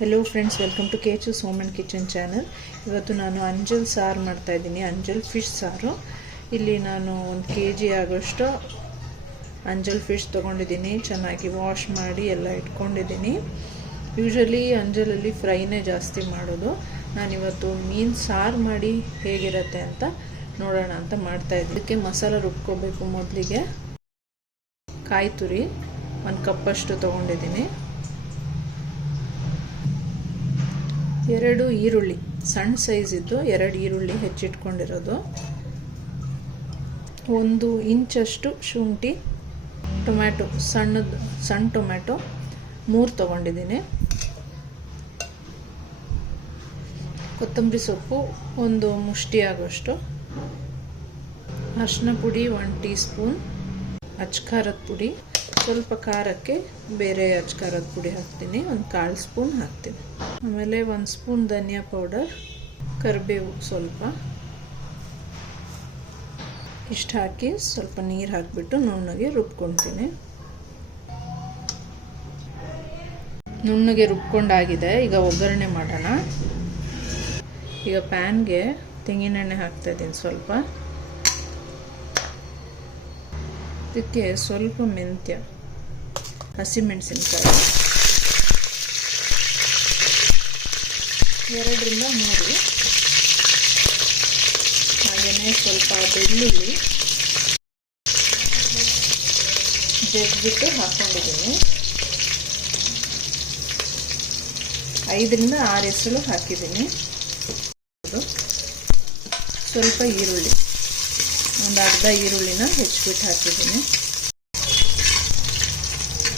Hello friends, welcome to Kechu's home and kitchen channel. ಇವತ್ತು ನಾನು ಅಂಜಲ್ ಸಾರು ಮಾಡ್ತಾಯಿದ್ದೀನಿ, ಅಂಜಲ್ ಫಿಶ್ ಸಾರು. ಇಲ್ಲಿ ನಾನು 1 kg ಆಗೋಷ್ಟು ಅಂಜಲ್ ಫಿಶ್ ತೊಗೊಂಡಿದ್ದೀನಿ. ಚೆನ್ನಾಗಿ ವಾಶ್ ಮಾಡಿ ಎಲ್ಲ ಇಟ್ಕೊಂಡಿದ್ದೀನಿ. ಯೂಶ್ವಲಿ ಅಂಜಲಲ್ಲಿ ಫ್ರೈನೇ ಜಾಸ್ತಿ ಮಾಡೋದು. ನಾನಿವತ್ತು ಮೀನು ಸಾರು ಮಾಡಿ ಹೇಗಿರುತ್ತೆ ಅಂತ ನೋಡೋಣ ಅಂತ ಮಾಡ್ತಾಯಿದ್ದೀನಿ. ಇದಕ್ಕೆ ಮಸಾಲ ರುಬ್ಕೋಬೇಕು. ಮೊದಲಿಗೆ ಕಾಯಿ ತುರಿ 1 ಕಪ್ಪಷ್ಟು ತೊಗೊಂಡಿದ್ದೀನಿ. 2 ಈರುಳ್ಳಿ, ಸಣ್ಣ ಸೈಜ್ ಇದ್ದು 2 ಈರುಳ್ಳಿ ಹೆಚ್ಚಿಟ್ಕೊಂಡಿರೋದು. 1 ಇಂಚಷ್ಟು ಶುಂಠಿ, ಟೊಮ್ಯಾಟೊ ಸಣ್ಣ ಟೊಮ್ಯಾಟೊ 3 ತೊಗೊಂಡಿದ್ದೀನಿ. ಕೊತ್ತಂಬರಿ ಸೊಪ್ಪು 1 ಮುಷ್ಟಿ ಆಗೋಷ್ಟು. ಅರಿಶಿನ ಪುಡಿ 1 ಟೀ ಸ್ಪೂನ್. ಅಚ್ಕಾರದ ಪುಡಿ, ಸ್ವಲ್ಪ ಖಾರಕ್ಕೆ ಬೇರೆ ಅಚ್ಕಾರದ ಪುಡಿ ಹಾಕ್ತೀನಿ. 1 1/4 ಸ್ಪೂನ್ ಹಾಕ್ತೀನಿ. ಆಮೇಲೆ 1 ಸ್ಪೂನ್ ಧನಿಯಾ ಪೌಡರ್, ಕರಿಬೇವು ಸ್ವಲ್ಪ ಇಷ್ಟು ಹಾಕಿ ಸ್ವಲ್ಪ ನೀರು ಹಾಕಿಬಿಟ್ಟು ನುಣ್ಣಗೆ ರುಬ್ಕೊಳ್ತೀನಿ. ನುಣ್ಣಗೆ ರುಬ್ಕೊಂಡಾಗಿದೆ. ಈಗ ಒಗ್ಗರಣೆ ಮಾಡೋಣ. ಈಗ ಪ್ಯಾನ್ಗೆ ತೆಂಗಿನೆಣ್ಣೆ ಹಾಕ್ತಾಯಿದ್ದೀನಿ ಸ್ವಲ್ಪ. ಇದಕ್ಕೆ ಸ್ವಲ್ಪ ಮೆಂತ್ಯ, ಹಸಿಮೆಣಸಿನಕಾಯಿ 2 ರಿಂದ 3, ಹಾಗೆಯೇ ಸ್ವಲ್ಪ ಬೆಳ್ಳುಳ್ಳಿ ಜಜ್ಜಿಬಿಟ್ಟು ಹಾಕ್ಕೊಂಡಿದ್ದೀನಿ. 5 ರಿಂದ 6 ಎಸಳು ಹಾಕಿದ್ದೀನಿ. ಸ್ವಲ್ಪ ಈರುಳ್ಳಿ, 1 ಅರ್ಧ ಈರುಳ್ಳಿನ ಹೆಚ್ಚಿಬಿಟ್ಟು ಹಾಕಿದ್ದೀನಿ.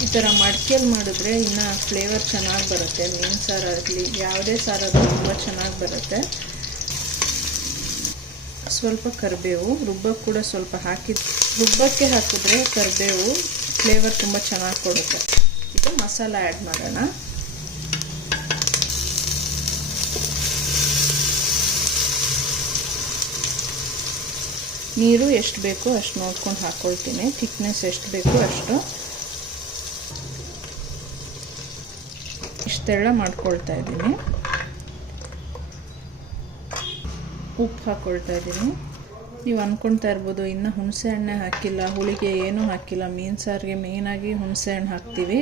ಈ ಥರ ಮಡಿಕೆಯಲ್ಲಿ ಮಾಡಿದ್ರೆ ಇನ್ನೂ ಫ್ಲೇವರ್ ಚೆನ್ನಾಗಿ ಬರುತ್ತೆ. ಮೀನು ಸಾರು ಆಗಲಿ ಯಾವುದೇ ಸಾರಾದರೂ ತುಂಬ ಚೆನ್ನಾಗಿ ಬರುತ್ತೆ. ಸ್ವಲ್ಪ ಕರಿಬೇವು, ರುಬ್ಬಕ್ಕೆ ಕೂಡ ಸ್ವಲ್ಪ ರುಬ್ಬಕ್ಕೆ ಹಾಕಿದ್ರೆ ಕರಿಬೇವು ಫ್ಲೇವರ್ ತುಂಬ ಚೆನ್ನಾಗಿ ಕೊಡುತ್ತೆ. ಈಗ ಮಸಾಲ ಆ್ಯಡ್ ಮಾಡೋಣ. ನೀರು ಎಷ್ಟು ಬೇಕೋ ಅಷ್ಟು ನೋಡ್ಕೊಂಡು ಹಾಕ್ಕೊಳ್ತೀನಿ. ಥಿಕ್ನೆಸ್ ಎಷ್ಟು ಬೇಕೋ ಅಷ್ಟು. ಇಷ್ಟೆಲ್ಲ ಮಾಡ್ಕೊಳ್ತಾ ಇದ್ದೀನಿ. ಉಪ್ಪು ಹಾಕ್ಕೊಳ್ತಾ ಇದ್ದೀನಿ. ನೀವು ಅಂದ್ಕೊಳ್ತಾ ಇರ್ಬೋದು, ಇನ್ನು ಹುಣಸೆ ಹಣ್ಣೆ ಹಾಕಿಲ್ಲ, ಹುಳಿಗೆ ಏನೂ ಹಾಕಿಲ್ಲ. ಮೀನು ಸಾರಿಗೆ ಮೇಯ್ನಾಗಿ ಹುಣಸೆ ಹಣ್ಣು ಹಾಕ್ತೀವಿ.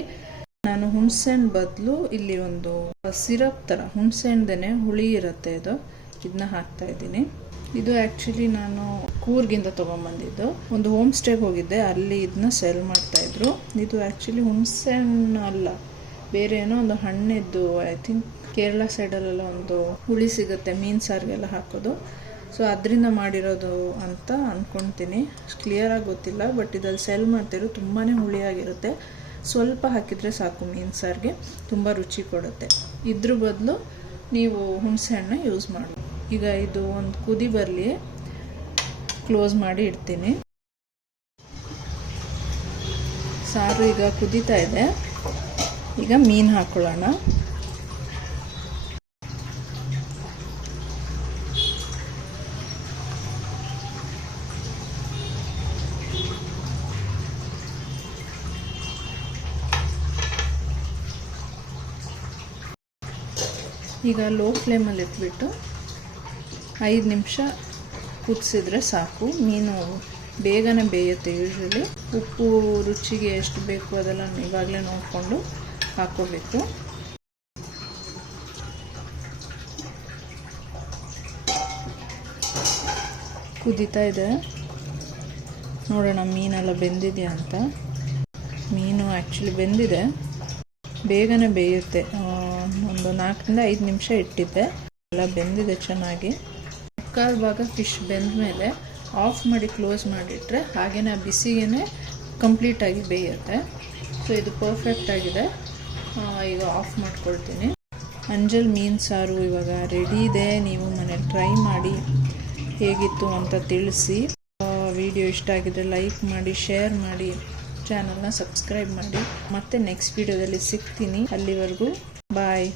ನಾನು ಹುಣಸೆ ಹಣ್ಣು ಬದಲು ಇಲ್ಲಿ ಒಂದು ಸಿರಪ್ ಥರ ಹುಣಸೆ ಹಣ್ಣದೇ ಹುಳಿ ಇರುತ್ತೆ, ಇದನ್ನ ಹಾಕ್ತಾ ಇದ್ದೀನಿ. ಇದು ಆ್ಯಕ್ಚುಲಿ ನಾನು ಕೂರ್ಗಿಂದ ತೊಗೊಂಬಂದಿದ್ದು. ಒಂದು ಹೋಮ್ ಸ್ಟೇಗೆ ಹೋಗಿದ್ದೆ, ಅಲ್ಲಿ ಇದನ್ನ ಸೆಲ್ ಮಾಡ್ತಾಯಿದ್ರು. ಇದು ಆ್ಯಕ್ಚುಲಿ ಹುಣಸೆ ಹಣ್ಣು ಅಲ್ಲ, ಬೇರೆ ಏನೋ ಒಂದು ಹಣ್ಣಿದ್ದು. ಐ ಥಿಂಕ್ ಕೇರಳ ಸೈಡಲ್ಲೆಲ್ಲ ಒಂದು ಹುಳಿ ಸಿಗುತ್ತೆ ಮೀನು ಸಾರಿಗೆಲ್ಲ ಹಾಕೋದು. ಸೊ ಅದರಿಂದ ಮಾಡಿರೋದು ಅಂತ ಅಂದ್ಕೊಳ್ತೀನಿ. ಕ್ಲಿಯರಾಗಿ ಗೊತ್ತಿಲ್ಲ, ಬಟ್ ಇದಲ್ಲಿ ಸೆಲ್ ಮಾಡ್ತಿರೋ ತುಂಬಾ ಹುಳಿಯಾಗಿರುತ್ತೆ. ಸ್ವಲ್ಪ ಹಾಕಿದರೆ ಸಾಕು, ಮೀನು ಸಾರಿಗೆ ತುಂಬ ರುಚಿ ಕೊಡುತ್ತೆ. ಇದ್ರ ಬದಲು ನೀವು ಹುಣಸೆ ಹಣ್ಣು ಯೂಸ್ ಮಾಡಿ. ಈಗ ಇದು ಒಂದು ಕುದಿ ಬರಲಿ, ಕ್ಲೋಸ್ ಮಾಡಿ ಇಡ್ತೀನಿ. ಸಾರು ಈಗ ಕುದೀತಾ ಇದೆ. ಈಗ ಮೀನು ಹಾಕೊಳ್ಳೋಣ. ಈಗ ಲೋ ಫ್ಲೇಮಲ್ಲಿ ಇಟ್ಬಿಟ್ಟು 5 ನಿಮಿಷ ಕುದಿಸಿದ್ರೆ ಸಾಕು. ಮೀನು ಬೇಗನೆ ಬೇಯುತ್ತೆ. ಯೂಶ್ವಲಿ ಉಪ್ಪು ರುಚಿಗೆ ಎಷ್ಟು ಬೇಕು ಅದೆಲ್ಲ ಇವಾಗಲೇ ನೋಡಿಕೊಂಡು ಹಾಕ್ಕೋಬೇಕು. ಕುದೀತಾ ಇದೆ, ನೋಡೋಣ ಮೀನೆಲ್ಲ ಬೆಂದಿದೆಯಾ ಅಂತ. ಮೀನು ಆ್ಯಕ್ಚುಲಿ ಬೆಂದಿದೆ, ಬೇಗನೆ ಬೇಯುತ್ತೆ. ಒಂದು 4 ರಿಂದ 5 ನಿಮಿಷ ಇಟ್ಟಿದ್ದೆ, ಎಲ್ಲ ಬೆಂದಿದೆ ಚೆನ್ನಾಗಿ. 1/4 ಭಾಗ ಫಿಶ್ ಬೆಂದ ಮೇಲೆ ಆಫ್ ಮಾಡಿ ಕ್ಲೋಸ್ ಮಾಡಿಟ್ರೆ ಹಾಗೆಯೇ ಬಿಸಿಗೇ ಕಂಪ್ಲೀಟಾಗಿ ಬೇಯುತ್ತೆ. ಸೊ ಇದು ಪರ್ಫೆಕ್ಟ್ ಆಗಿದೆ. ಈಗ ಆಫ್ ಮಾಡ್ಕೊಳ್ತೀನಿ. ಅಂಜಲ್ ಮೀನು ಸಾರು ಇವಾಗ ರೆಡಿ ಇದೆ. ನೀವು ಮನೇಲಿ ಟ್ರೈ ಮಾಡಿ ಹೇಗಿತ್ತು ಅಂತ ತಿಳಿಸಿ. ವಿಡಿಯೋ ಇಷ್ಟ ಆಗಿದ್ರೆ ಲೈಕ್ ಮಾಡಿ, ಶೇರ್ ಮಾಡಿ, ಚಾನಲ್ನ ಸಬ್ಸ್ಕ್ರೈಬ್ ಮಾಡಿ. ಮತ್ತೆ ನೆಕ್ಸ್ಟ್ ವಿಡಿಯೋದಲ್ಲಿ ಸಿಗ್ತೀನಿ. ಅಲ್ಲಿವರೆಗೂ ಬಾಯ್.